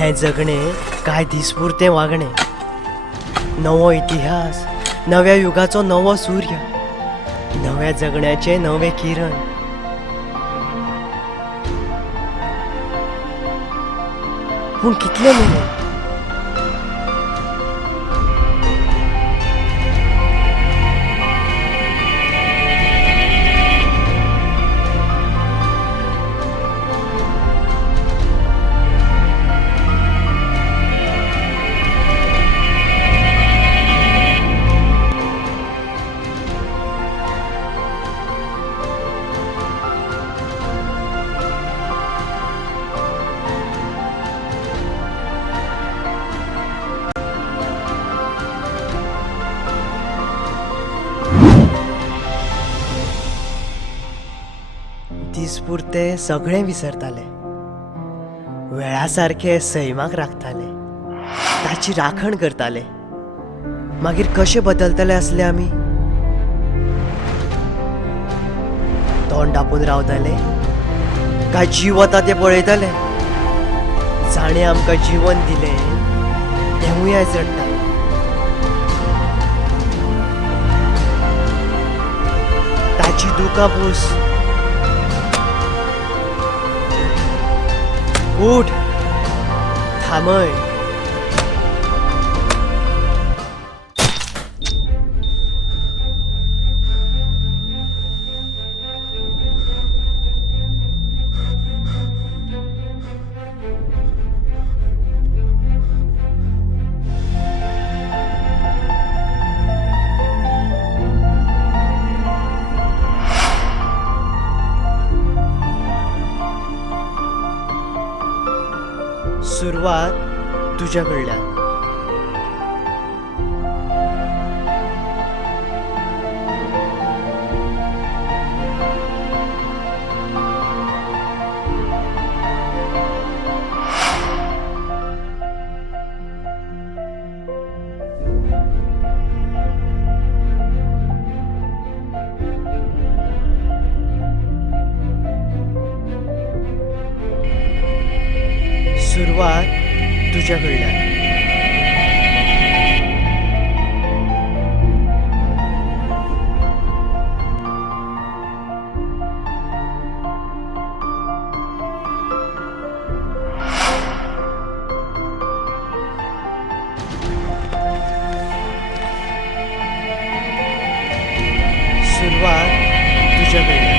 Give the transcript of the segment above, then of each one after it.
हे जगणे काय दिसपुरते वागणे, नवो इतिहास, नव्या युगाचो नवो सूर्य, नव्या जगण्याचे नवे किरण. पूण कितले म्हयने दिसपुरते सगळें विसरताले, वेळासारखे सैमाक राखताले, ताची राखण करताले. मागीर कशे बदलतले असले आमी? तोंड दापून रावताले काय जीव वता ते पळयताले? जाणें आमकां जीवन दिलें तेवूय आयज रडटा. ताची दुकां पूस. उठ, थांबय. सुरुवात तुझ्या कडल्यान. सुरुवात तुझ्या कडल्यान. सुरुवात तुझ्या कडल्यान.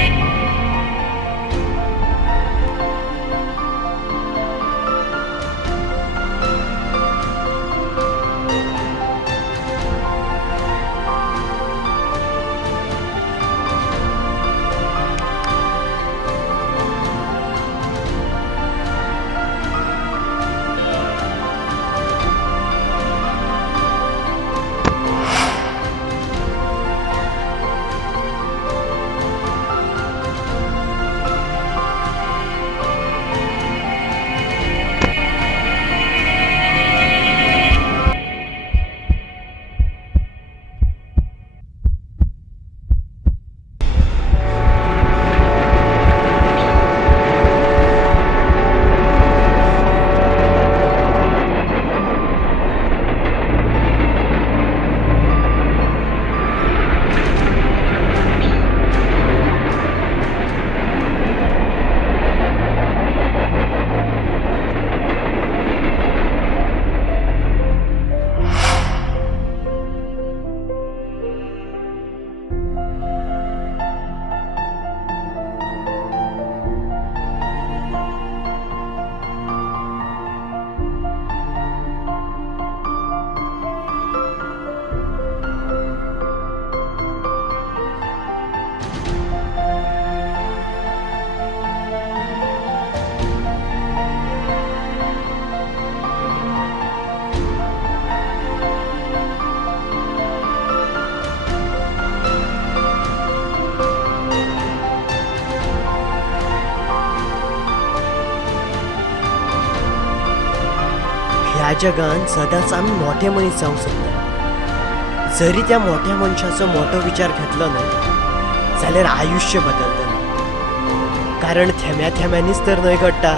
ह्या जगान सदांच आमी मोठे मनीस जावंक सोदता. जरी त्या मोठ्या मनशाचो मोठो विचार घेतलो न्हय जाल्यार आयुश्य बदलतलें. कारण थेम्या थेम्यांनीच तर न्हय घडटा.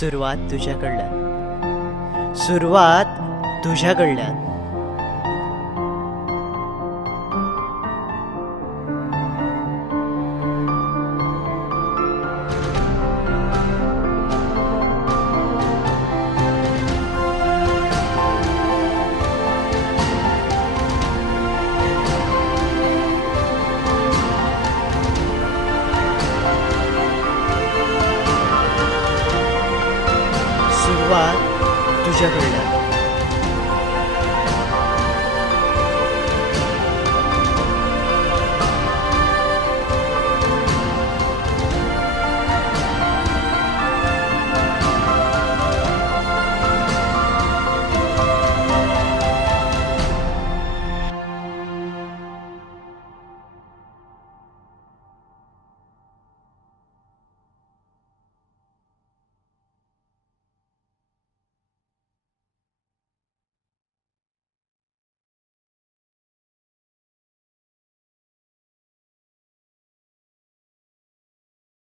सुरुवात तुझ्याकडल्यान. सुरुवात तुझ्याकडल्यान. सुरुवात तुझ्याकडल्यान.